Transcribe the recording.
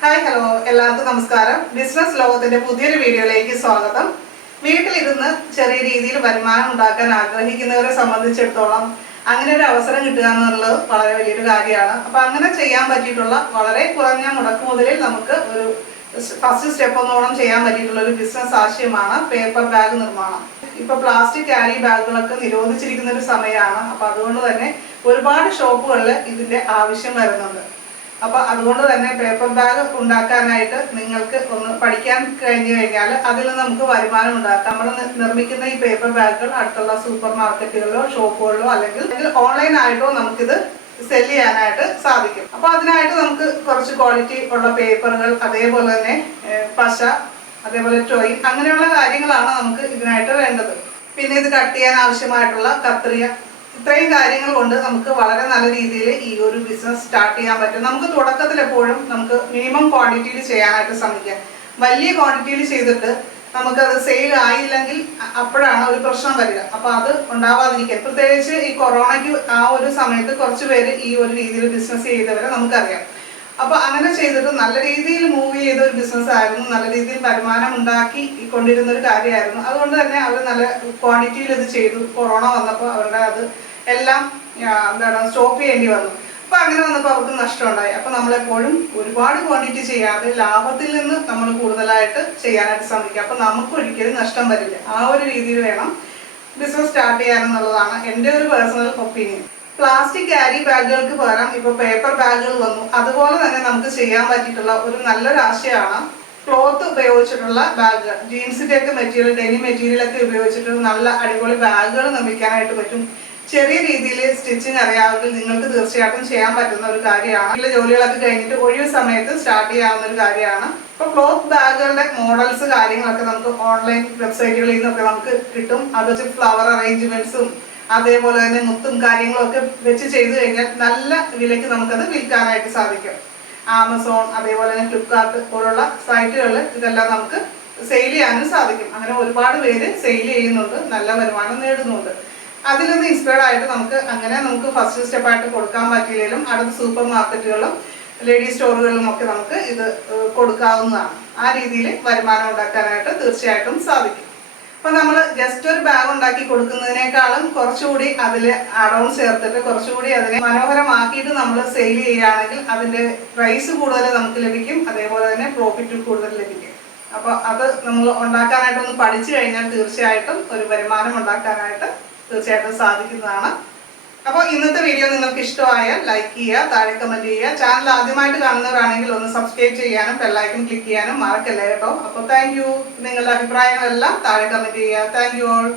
Hi hello എല്ലാവർക്കും നമസ്കാരം. Business ലോകത്തിന്റെ പുതിയൊരു വീഡിയോയിലേക്ക് സ്വാഗതം. വീട്ടിലിരുന്ന് ചെറിയ രീതിയിൽ വരുമാനം ഉണ്ടാക്കാൻ ആഗ്രഹിക്കുന്നവരെ സംബന്ധിച്ചിടത്തോളം അങ്ങനെ ഒരു അവസരം കിട്ടുക എന്നുള്ളത് വളരെ വലിയൊരു കാര്യമാണ്. അപ്പൊ അങ്ങനെ ചെയ്യാൻ പറ്റിയിട്ടുള്ള വളരെ കുറഞ്ഞ മുടക്ക് മുതലിൽ നമുക്ക് ഒരു ഫസ്റ്റ് സ്റ്റെപ്പ് ഒന്നോളം ചെയ്യാൻ പറ്റിയിട്ടുള്ള ഒരു ബിസിനസ് ആശയമാണ് പേപ്പർ ബാഗ് നിർമ്മാണം. ഇപ്പൊ പ്ലാസ്റ്റിക് ക്യാരി ബാഗുകളൊക്കെ നിരോധിച്ചിരിക്കുന്ന ഒരു സമയമാണ്. അപ്പൊ അതുകൊണ്ട് തന്നെ ഒരുപാട് ഷോപ്പുകളിൽ ഇതിന്റെ ആവശ്യം വരുന്നുണ്ട്. അപ്പൊ അതുകൊണ്ട് തന്നെ പേപ്പർ ബാഗ് ഉണ്ടാക്കാനായിട്ട് നിങ്ങൾക്ക് ഒന്ന് പഠിക്കാൻ കഴിഞ്ഞു കഴിഞ്ഞാൽ അതിൽ നമുക്ക് വരുമാനം ഉണ്ടാക്കാം. നമ്മൾ നിർമ്മിക്കുന്ന ഈ പേപ്പർ ബാഗുകൾ അടുത്തുള്ള സൂപ്പർ മാർക്കറ്റുകളിലോ ഷോപ്പുകളിലോ അല്ലെങ്കിൽ ആയിട്ടോ നമുക്കിത് സെൽ ചെയ്യാനായിട്ട് സാധിക്കും. അപ്പൊ അതിനായിട്ട് നമുക്ക് കുറച്ച് ക്വാളിറ്റി ഉള്ള പേപ്പറുകൾ അതേപോലെ തന്നെ പശ അതേപോലെ ടോയ് അങ്ങനെയുള്ള കാര്യങ്ങളാണ് നമുക്ക് ഇതിനായിട്ട് വേണ്ടത്. പിന്നെ ഇത് കട്ട് ചെയ്യാൻ ആവശ്യമായിട്ടുള്ള കത്രിക ഇത്രയും കാര്യങ്ങൾ കൊണ്ട് നമുക്ക് വളരെ നല്ല രീതിയിൽ ഈ ഒരു ബിസിനസ് സ്റ്റാർട്ട് ചെയ്യാൻ പറ്റും. നമുക്ക് തുടക്കത്തിൽ എപ്പോഴും നമുക്ക് മിനിമം ക്വാണ്ടിറ്റിയിൽ ചെയ്യാനായിട്ട് ശ്രമിക്കാം. വലിയ ക്വാണ്ടിറ്റിയിൽ ചെയ്തിട്ട് നമുക്കത് സെയിൽ ആയില്ലെങ്കിൽ അപ്പോഴാണ് ഒരു പ്രശ്നം വരിക. അപ്പൊ അത് ഉണ്ടാവാതിരിക്കാൻ. പ്രത്യേകിച്ച് ഈ കൊറോണയ്ക്ക് ആ ഒരു സമയത്ത് കുറച്ച് പേര് ഈ ഒരു രീതിയിൽ ബിസിനസ് ചെയ്തവരെ നമുക്കറിയാം. അപ്പൊ അങ്ങനെ ചെയ്തിട്ട് നല്ല രീതിയിൽ മൂവ് ചെയ്ത ഒരു ബിസിനസ് ആയിരുന്നു. നല്ല രീതിയിൽ വരുമാനം ഉണ്ടാക്കി കൊണ്ടിരുന്ന ഒരു കാര്യമായിരുന്നു. അതുകൊണ്ട് തന്നെ അവർ നല്ല ക്വാണ്ടിറ്റിയിൽ ഇത് ചെയ്തു. കൊറോണ വന്നപ്പോൾ അവരുടെ അത് എല്ലാം എന്താണ് സ്റ്റോപ്പ് ചെയ്യേണ്ടി വന്നു. അപ്പൊ അങ്ങനെ വന്നപ്പോൾ അവർക്ക് നഷ്ടമുണ്ടായി. അപ്പൊ നമ്മളെപ്പോഴും ഒരുപാട് ക്വാണ്ടിറ്റി ചെയ്യാതെ ലാഭത്തിൽ നിന്ന് നമ്മൾ കൂടുതലായിട്ട് ചെയ്യാനായിട്ട് ശ്രമിക്കുക. അപ്പൊ നമുക്ക് ഒരിക്കലും നഷ്ടം വരില്ല. ആ ഒരു രീതിയിൽ വേണം ബിസിനസ് സ്റ്റാർട്ട് ചെയ്യാനെന്നുള്ളതാണ് എന്റെ ഒരു പേഴ്സണൽ ഒപ്പീനിയൻ പ്ലാസ്റ്റിക് ക്യാരി ബാഗുകൾക്ക് പകരം ഇപ്പൊ പേപ്പർ ബാഗുകൾ വന്നു. അതുപോലെ തന്നെ നമുക്ക് ചെയ്യാൻ പറ്റിയിട്ടുള്ള ഒരു നല്ലൊരു ആശയമാണ് ക്ലോത്ത് ഉപയോഗിച്ചിട്ടുള്ള ബാഗുകൾ ജീൻസിന്റെ ഒക്കെ മെറ്റീരിയൽ ഡെനി മെറ്റീരിയൽ ഒക്കെ ഉപയോഗിച്ചിട്ട് നല്ല അടിപൊളി ബാഗുകൾ നിർമ്മിക്കാനായിട്ട് പറ്റും. ചെറിയ രീതിയിൽ സ്റ്റിച്ചിങ് അറിയാമെങ്കിൽ നിങ്ങൾക്ക് തീർച്ചയായിട്ടും ചെയ്യാൻ പറ്റുന്ന ഒരു കാര്യമാണ്. ഇതിലെ ജോലികളൊക്കെ കഴിഞ്ഞിട്ട് ഒഴിവ് സമയത്ത് സ്റ്റാർട്ട് ചെയ്യാവുന്ന ഒരു കാര്യമാണ്. ഇപ്പൊ ക്ലോത്ത് ബാഗുകളുടെ മോഡൽസ് കാര്യങ്ങളൊക്കെ നമുക്ക് ഓൺലൈൻ വെബ്സൈറ്റുകളിൽ നിന്നൊക്കെ നമുക്ക് കിട്ടും. അത് ഫ്ലവർ അറേഞ്ച്മെന്റ്സും അതേപോലെ തന്നെ മുത്തും കാര്യങ്ങളും ഒക്കെ വെച്ച് ചെയ്തു കഴിഞ്ഞാൽ നല്ല വിലയ്ക്ക് നമുക്കത് വിൽക്കാനായിട്ട് സാധിക്കും. ആമസോൺ അതേപോലെ തന്നെ ഫ്ലിപ്കാർട്ട് പോലുള്ള സൈറ്റുകളിൽ ഇതെല്ലാം നമുക്ക് സെയിൽ ചെയ്യാനും സാധിക്കും. അങ്ങനെ ഒരുപാട് പേര് സെയിൽ ചെയ്യുന്നുണ്ട് നല്ല വരുമാനം നേടുന്നുണ്ട്. അതിൽ നിന്ന് ഇൻസ്പയർഡ് ആയിട്ട് നമുക്ക് അങ്ങനെ നമുക്ക് ഫസ്റ്റ് സ്റ്റെപ്പായിട്ട് കൊടുക്കാൻ പറ്റിയില്ലെങ്കിലും അടുത്ത സൂപ്പർ മാർക്കറ്റുകളിലും ലേഡീസ് സ്റ്റോറുകളിലും ഒക്കെ നമുക്ക് ഇത് കൊടുക്കാവുന്നതാണ്. ആ രീതിയിൽ വരുമാനം ഉണ്ടാക്കാനായിട്ട് തീർച്ചയായിട്ടും സാധിക്കും. അപ്പൊ നമ്മൾ ജസ്റ്റ് ഒരു ബാഗ് ഉണ്ടാക്കി കൊടുക്കുന്നതിനേക്കാളും കുറച്ചുകൂടി അതിൽ അഡോൺ ചേർത്തിട്ട് കുറച്ചുകൂടി അതിനെ മനോഹരമാക്കിയിട്ട് നമ്മൾ സെയിൽ ചെയ്യുകയാണെങ്കിൽ അതിന്റെ പ്രൈസ് കൂടുതൽ നമുക്ക് ലഭിക്കും. അതേപോലെ തന്നെ പ്രോഫിറ്റ് കൂടുതൽ ലഭിക്കും. അപ്പൊ അത് നമ്മൾ ഉണ്ടാക്കാനായിട്ടൊന്ന് പഠിച്ചു കഴിഞ്ഞാൽ തീർച്ചയായിട്ടും ഒരു വരുമാനം ഉണ്ടാക്കാനായിട്ട് തീർച്ചയായിട്ടും സാധിക്കുന്നതാണ്. അപ്പോൾ ഇന്നത്തെ വീഡിയോ നിങ്ങൾക്ക് ഇഷ്ടമായാൽ ലൈക്ക് ചെയ്യുക താഴെ കമന്റ് ചെയ്യുക. ചാനൽ ആദ്യമായിട്ട് കാണുന്നവരാണെങ്കിൽ ഒന്ന് സബ്സ്ക്രൈബ് ചെയ്യാനും ബെല്ലൈക്കൺ ക്ലിക്ക് ചെയ്യാനും മറക്കല്ലേ കേട്ടോ? അപ്പോൾ താങ്ക് നിങ്ങളുടെ അഭിപ്രായങ്ങളെല്ലാം താഴെ കമന്റ് ചെയ്യുക. Thank you all